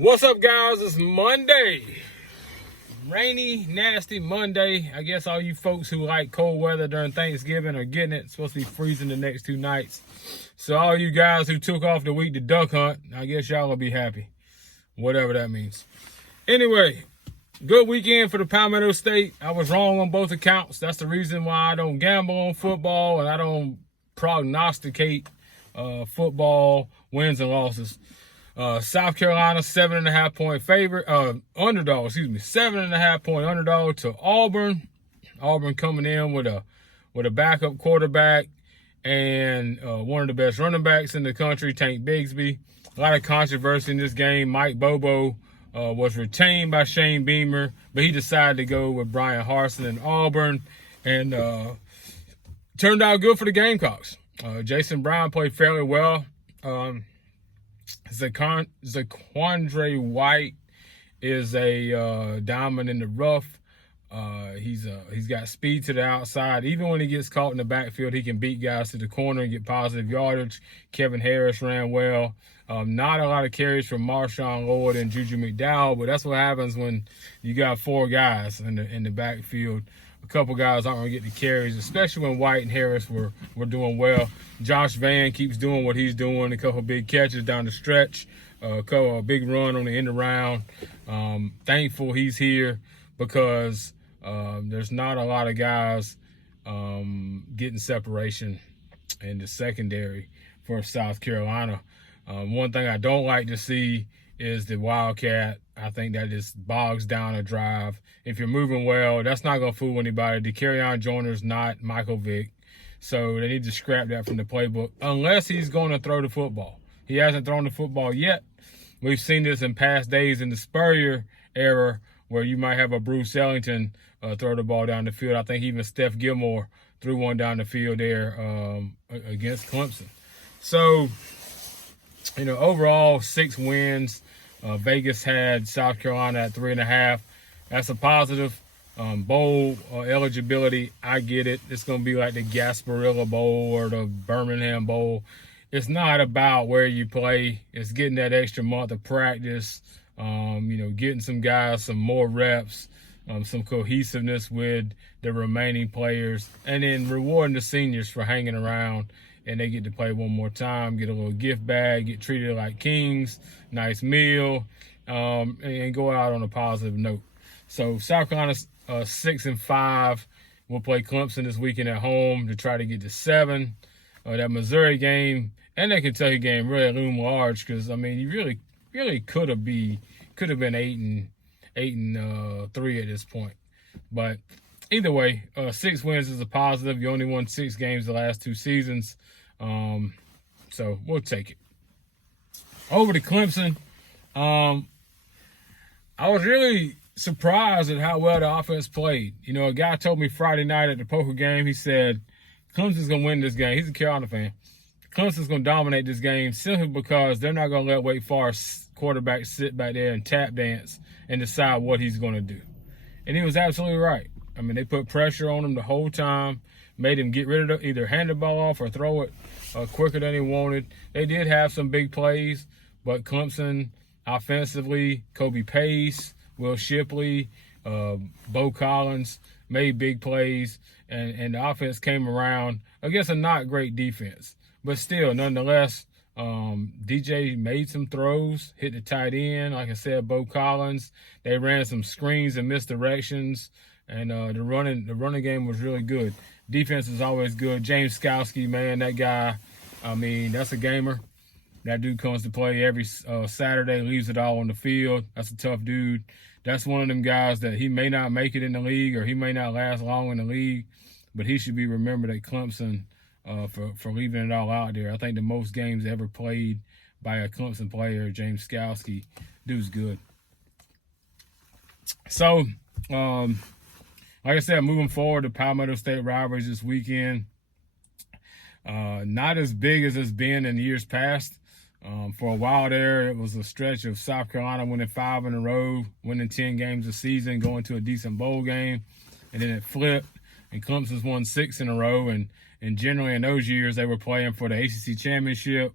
What's up, guys? It's Monday. Rainy, nasty Monday. I guess all you folks who like cold weather during Thanksgiving are getting it. It's supposed to be freezing the next 2 nights. So all you guys who took off the week to duck hunt, I guess y'all will be happy. Whatever that means. Anyway, good weekend for the Palmetto State. I was wrong on both accounts. That's the reason why I don't gamble on football and I don't prognosticate football wins and losses. South Carolina, 7.5 point favorite, underdog, 7.5 point underdog to Auburn. Auburn coming in with a backup quarterback and one of the best running backs in the country, Tank Bigsby. A lot of controversy in this game. Mike Bobo was retained by Shane Beamer, but he decided to go with Brian Harsin in Auburn, and turned out good for the Gamecocks. Jason Brown played fairly well. Zaquandre White is a diamond in the rough. He's got speed to the outside. Even when he gets caught in the backfield, he can beat guys to the corner and get positive yardage. Kevin Harris ran well. Not a lot of carries from Marshawn Lloyd and Juju McDowell, but that's what happens when you got 4 guys in the backfield. A couple guys aren't going to get the carries, especially when White and Harris were doing well. Josh Vann keeps doing what he's doing, a couple big catches down the stretch, a big run on the end around. Thankful he's here because there's not a lot of guys getting separation in the secondary for South Carolina. One thing I don't like to see is the Wildcat. I think that just bogs down a drive. If you're moving well, that's not going to fool anybody. DeCarrion Joyner's not Michael Vick, so they need to scrap that from the playbook unless he's going to throw the football. He hasn't thrown the football yet. We've seen this in past days in the Spurrier era where you might have a Bruce Ellington throw the ball down the field. I think even Steph Gilmore threw one down the field there against Clemson. So, overall, 6 wins. Vegas had South Carolina at 3.5. That's a positive. Bowl eligibility, I get it. It's going to be like the Gasparilla Bowl or the Birmingham Bowl. It's not about where you play. It's getting that extra month of practice, getting some guys some more reps, some cohesiveness with the remaining players, and then rewarding the seniors for hanging around. And they get to play one more time, get a little gift bag, get treated like kings, nice meal, and go out on a positive note. So South Carolina's 6-5. We'll play Clemson this weekend at home to try to get to 7. That Missouri game and that Kentucky game really loom large because you really could have been 8-3 at this point. But either way, 6 wins is a positive. You only won 6 games the last 2 seasons. So we'll take it. Over to Clemson. I was really surprised at how well the offense played. A guy told me Friday night at the poker game, he said, Clemson's going to win this game. He's a Carolina fan. Clemson's going to dominate this game simply because they're not going to let Wake Forest quarterback sit back there and tap dance and decide what he's going to do. And he was absolutely right. They put pressure on him the whole time, made him get rid of either hand the ball off or throw it quicker than he wanted. They did have some big plays, but Clemson offensively, Kobe Pace, Will Shipley, Bo Collins made big plays, and the offense came around against a not great defense. But still, nonetheless, DJ made some throws, hit the tight end. Like I said, Bo Collins, they ran some screens and misdirections. And the running game was really good. Defense is always good. James Skowski, man, that guy, that's a gamer. That dude comes to play every Saturday, leaves it all on the field. That's a tough dude. That's one of them guys that he may not make it in the league or he may not last long in the league, but he should be remembered at Clemson for leaving it all out there. I think the most games ever played by a Clemson player, James Skowski, dude's good. So, like I said, moving forward, the Palmetto State Rivalries this weekend, not as big as it's been in years past. For a while there, it was a stretch of South Carolina winning 5 in a row, winning 10 games a season, going to a decent bowl game, and then it flipped, and Clemson's won 6 in a row, and generally in those years, they were playing for the ACC championship,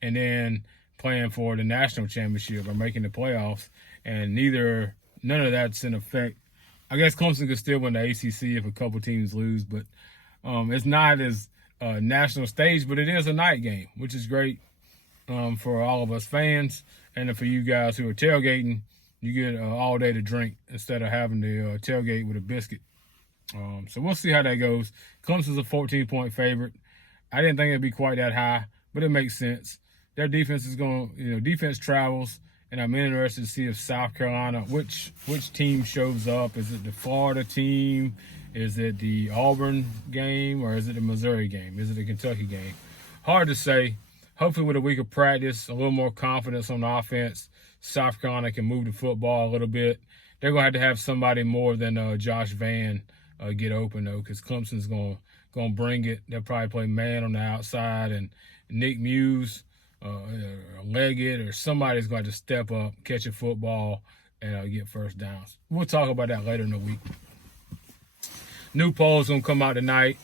and then playing for the national championship or making the playoffs, and none of that's in effect. I guess Clemson could still win the ACC if a couple teams lose, but it's not as national stage, but it is a night game, which is great for all of us fans, and for you guys who are tailgating, you get all day to drink instead of having to tailgate with a biscuit. So we'll see how that goes. Clemson's a 14-point favorite. I didn't think it'd be quite that high, but it makes sense. Their defense is defense travels, and I'm interested to see if South Carolina, which team shows up. Is it the Florida team? Is it the Auburn game, or is it the Missouri game? Is it the Kentucky game? Hard to say. Hopefully with a week of practice, a little more confidence on the offense, South Carolina can move the football a little bit. They're going to have somebody more than Josh Vann get open, though, because Clemson's going to bring it. They'll probably play man on the outside, and Nick Muse, Leggett, or somebody's going to step up, catch a football, and get first downs. We'll talk about that later in the week. New poll's going to come out tonight.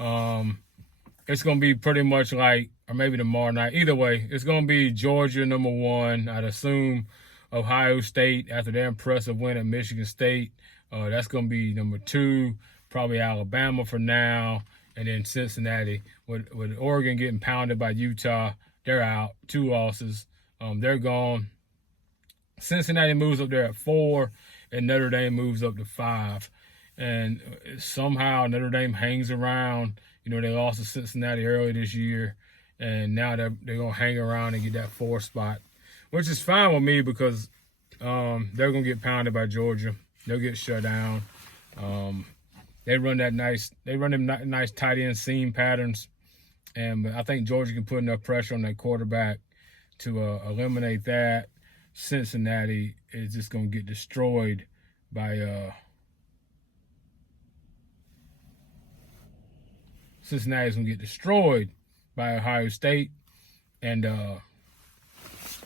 It's going to be pretty much like, or maybe tomorrow night. Either way, it's going to be Georgia number 1. I'd assume Ohio State after their impressive win at Michigan State. That's going to be number 2. Probably Alabama for now. And then Cincinnati. With Oregon getting pounded by Utah, they're out. 2 losses. They're gone. Cincinnati moves up there at 4, and Notre Dame moves up to 5. And somehow Notre Dame hangs around. They lost to Cincinnati early this year, and now they're going to hang around and get that 4 spot, which is fine with me because they're going to get pounded by Georgia. They'll get shut down. They run them nice tight end seam patterns, and I think Georgia can put enough pressure on that quarterback to eliminate that. Cincinnati is just going to get destroyed by Cincinnati's going to get destroyed by Ohio State, and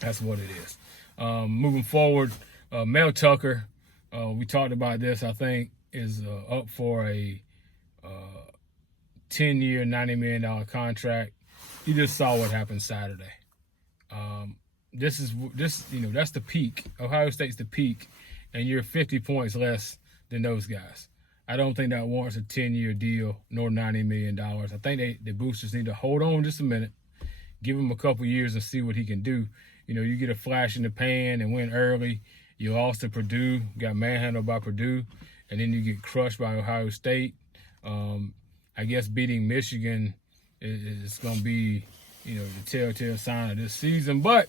that's what it is. Moving forward, Mel Tucker, we talked about this, I think, is up for a 10-year, $90 million contract. You just saw what happened Saturday. That's the peak. Ohio State's the peak, and you're 50 points less than those guys. I don't think that warrants a 10-year deal nor $90 million. I think the boosters need to hold on just a minute, give him a couple years and see what he can do. You get a flash in the pan and win early. You lost to Purdue, got manhandled by Purdue, and then you get crushed by Ohio State. I guess beating Michigan is going to be, the telltale sign of this season, but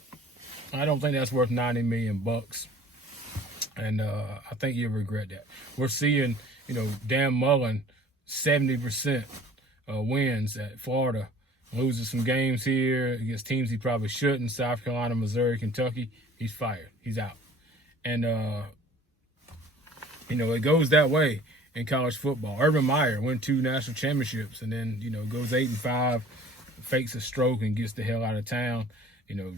I don't think that's worth $90 million. And I think you'll regret that. We're seeing, Dan Mullen, 70% wins at Florida, loses some games here against teams he probably shouldn't, South Carolina, Missouri, Kentucky. He's fired. He's out. And, it goes that way in college football. Urban Meyer won 2 national championships and then, goes 8-5, fakes a stroke and gets the hell out of town.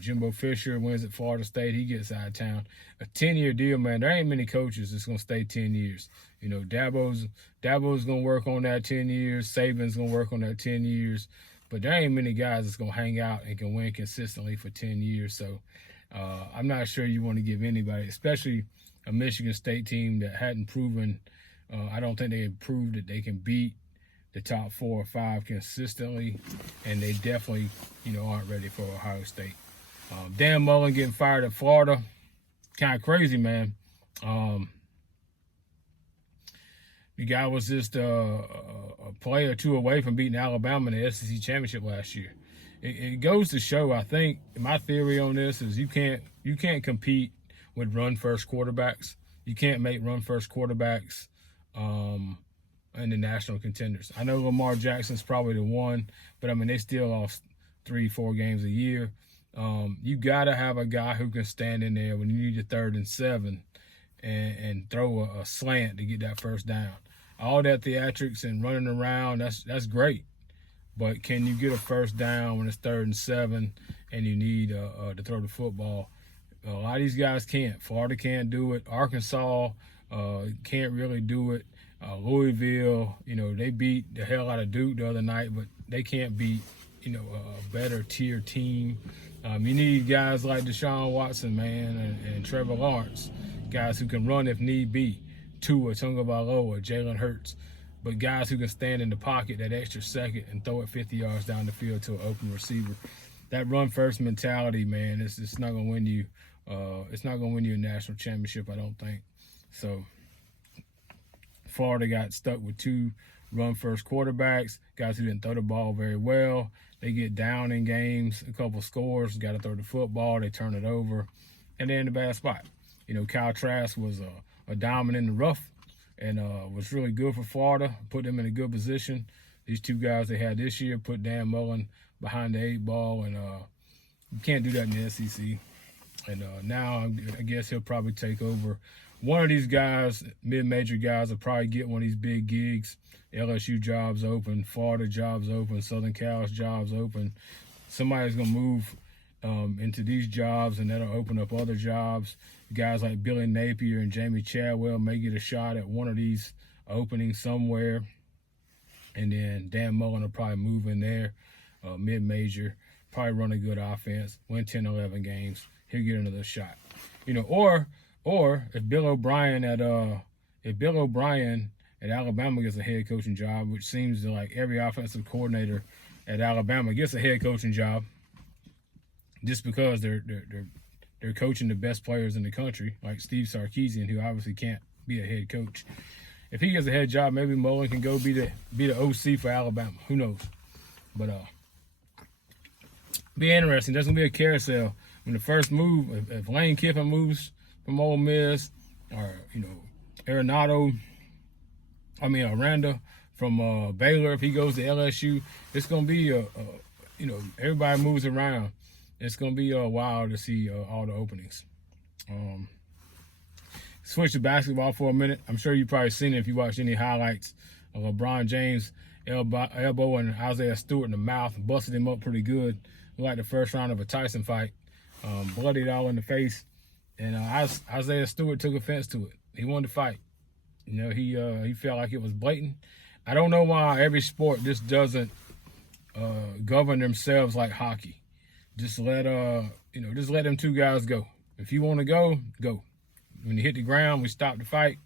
Jimbo Fisher wins at Florida State. He gets out of town. A 10-year deal, man. There ain't many coaches that's going to stay 10 years. Dabo's going to work on that 10 years. Saban's going to work on that 10 years. But there ain't many guys that's going to hang out and can win consistently for 10 years. So I'm not sure you want to give anybody, especially a Michigan State team that hadn't proven, I don't think they have proved that they can beat the top 4 or 5 consistently, and they definitely, aren't ready for Ohio State. Dan Mullen getting fired at Florida, kind of crazy, man. The guy was just a play or 2 away from beating Alabama in the SEC championship last year. It goes to show, I think, my theory on this is you can't compete with run-first quarterbacks. You can't make run-first quarterbacks in the national contenders. I know Lamar Jackson's probably the one, but they still lost 3-4 games a year. You got to have a guy who can stand in there when you need a 3rd and 7 and throw a slant to get that first down. All that theatrics and running around, that's great. But can you get a first down when it's 3rd and 7 and you need to throw the football? A lot of these guys can't. Florida can't do it. Arkansas can't really do it. Louisville, they beat the hell out of Duke the other night, but they can't beat, a better tier team. You need guys like Deshaun Watson, man, and Trevor Lawrence, guys who can run if need be. Tua Tagovailoa, Jalen Hurts, but guys who can stand in the pocket that extra second and throw it 50 yards down the field to an open receiver. That run first mentality, man, it's not gonna win you. It's not gonna win you a national championship, I don't think. So Florida got stuck with 2 run first quarterbacks, guys who didn't throw the ball very well. They get down in games, a couple scores, got to throw the football, they turn it over, and they're in a bad spot. Kyle Trask was a diamond in the rough and was really good for Florida, put them in a good position. These 2 guys they had this year put Dan Mullen behind the 8 ball, and you can't do that in the SEC. And now I guess he'll probably take over. One of these guys, mid-major guys, will probably get one of these big gigs. LSU jobs open, Florida jobs open, Southern Cal's jobs open. Somebody's going to move into these jobs, and that'll open up other jobs. Guys like Billy Napier and Jamie Chadwell may get a shot at one of these openings somewhere. And then Dan Mullen will probably move in there, mid-major, probably run a good offense, win 10, 11 games. He'll get another shot. Or if Bill O'Brien at Alabama gets a head coaching job, which seems like every offensive coordinator at Alabama gets a head coaching job, just because they're coaching the best players in the country, like Steve Sarkisian, who obviously can't be a head coach. If he gets a head job, maybe Mullen can go be the OC for Alabama. Who knows? But be interesting. There's gonna be a carousel when the first move. If Lane Kiffin moves from Ole Miss, or Aranda from Baylor, if he goes to LSU, it's gonna be everybody moves around. It's gonna be wild to see all the openings. Switch to basketball for a minute. I'm sure you've probably seen it if you watched any highlights of LeBron James elbowing Isaiah Stewart in the mouth and busted him up pretty good, like the first round of a Tyson fight, bloodied all in the face. And Isaiah Stewart took offense to it. He wanted to fight. He felt like it was blatant. I don't know why every sport just doesn't govern themselves like hockey. Just let them 2 guys go. If you want to go, go. When you hit the ground, we stop the fight.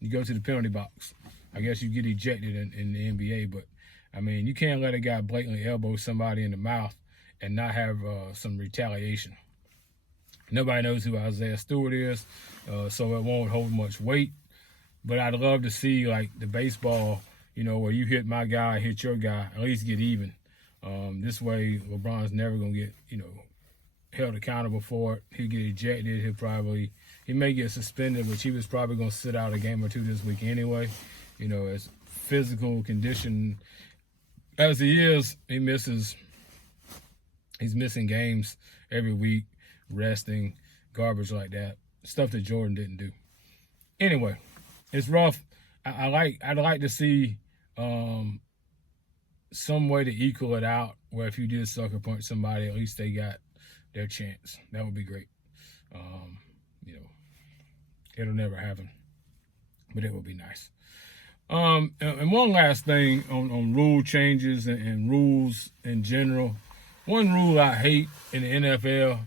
You go to the penalty box. I guess you get ejected in the NBA, but you can't let a guy blatantly elbow somebody in the mouth and not have some retaliation. Nobody knows who Isaiah Stewart is, so it won't hold much weight. But I'd love to see, like, the baseball, where you hit my guy, hit your guy, at least get even. This way, LeBron's never going to get, held accountable for it. He'll get ejected. He may get suspended, which he was probably going to sit out a game or 2 this week anyway. As physical condition as he is, he's missing games every week, resting, garbage like that, stuff that Jordan didn't do. Anyway, it's rough. I'd like to see some way to equal it out, where if you did sucker punch somebody, at least they got their chance. That would be great. It'll never happen, but it would be nice. And one last thing on rule changes and rules in general. One rule I hate in the NFL,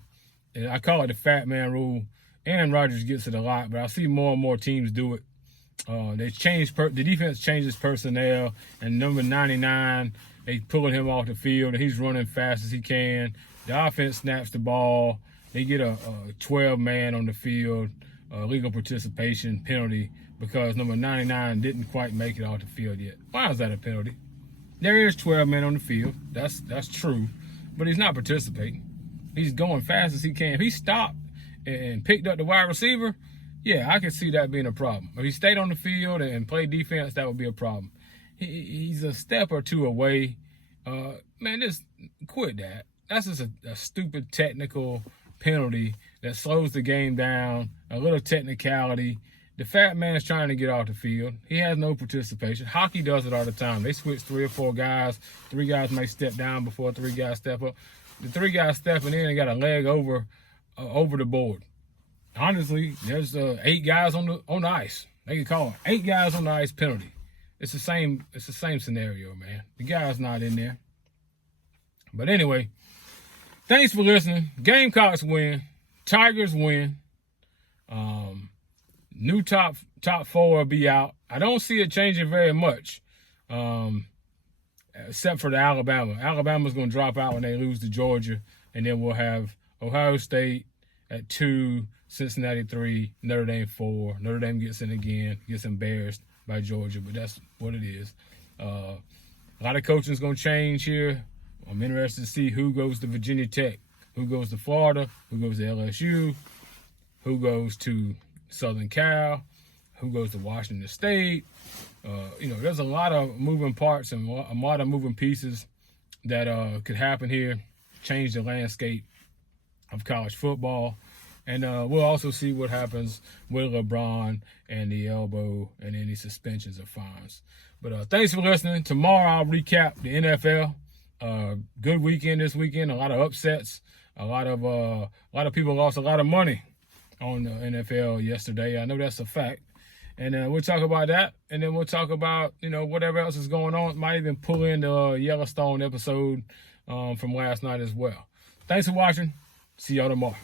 and I call it the fat man rule. Aaron Rodgers gets it a lot, but I see more and more teams do it. The defense changes personnel, and number 99, they pulling him off the field, and he's running fast as he can. The offense snaps the ball. They get a 12-man on the field, legal participation penalty, because number 99 didn't quite make it off the field yet. Why is that a penalty? There is 12 men on the field. That's true, but he's not participating. He's going fast as he can. If he stopped and picked up the wide receiver, yeah, I can see that being a problem. If he stayed on the field and played defense, that would be a problem. He's a step or 2 away. Man, just quit that. That's just a stupid technical penalty that slows the game down, a little technicality. The fat man's trying to get off the field. He has no participation. Hockey does it all the time. They switch 3 or 4 guys. 3 guys may step down before 3 guys step up. The 3 guys stepping in and got a leg over the board. Honestly, there's 8 guys on the ice. They can call it 8 guys on the ice penalty. It's the same scenario, man. The guy's not in there. But anyway, Thanks for listening. Gamecocks win. Tigers win. New top four will be out. I don't see it changing very much, except for the Alabama. Alabama's going to drop out when they lose to Georgia, and then we'll have Ohio State at 2, Cincinnati 3, Notre Dame 4. Notre Dame gets in again, gets embarrassed by Georgia, but that's what it is. A lot of coaching is going to change here. I'm interested to see who goes to Virginia Tech, who goes to Florida, who goes to LSU, who goes to Southern Cal, who goes to Washington State. There's a lot of moving parts and a lot of moving pieces that could happen here, change the landscape of college football. And we'll also see what happens with LeBron and the elbow and any suspensions or fines. But thanks for listening. Tomorrow I'll recap the NFL. Good weekend this weekend. A lot of upsets. A lot of people lost a lot of money on the NFL yesterday. I know that's a fact. And we'll talk about that. And then we'll talk about, whatever else is going on. Might even pull in the Yellowstone episode from last night as well. Thanks for watching. See y'all tomorrow.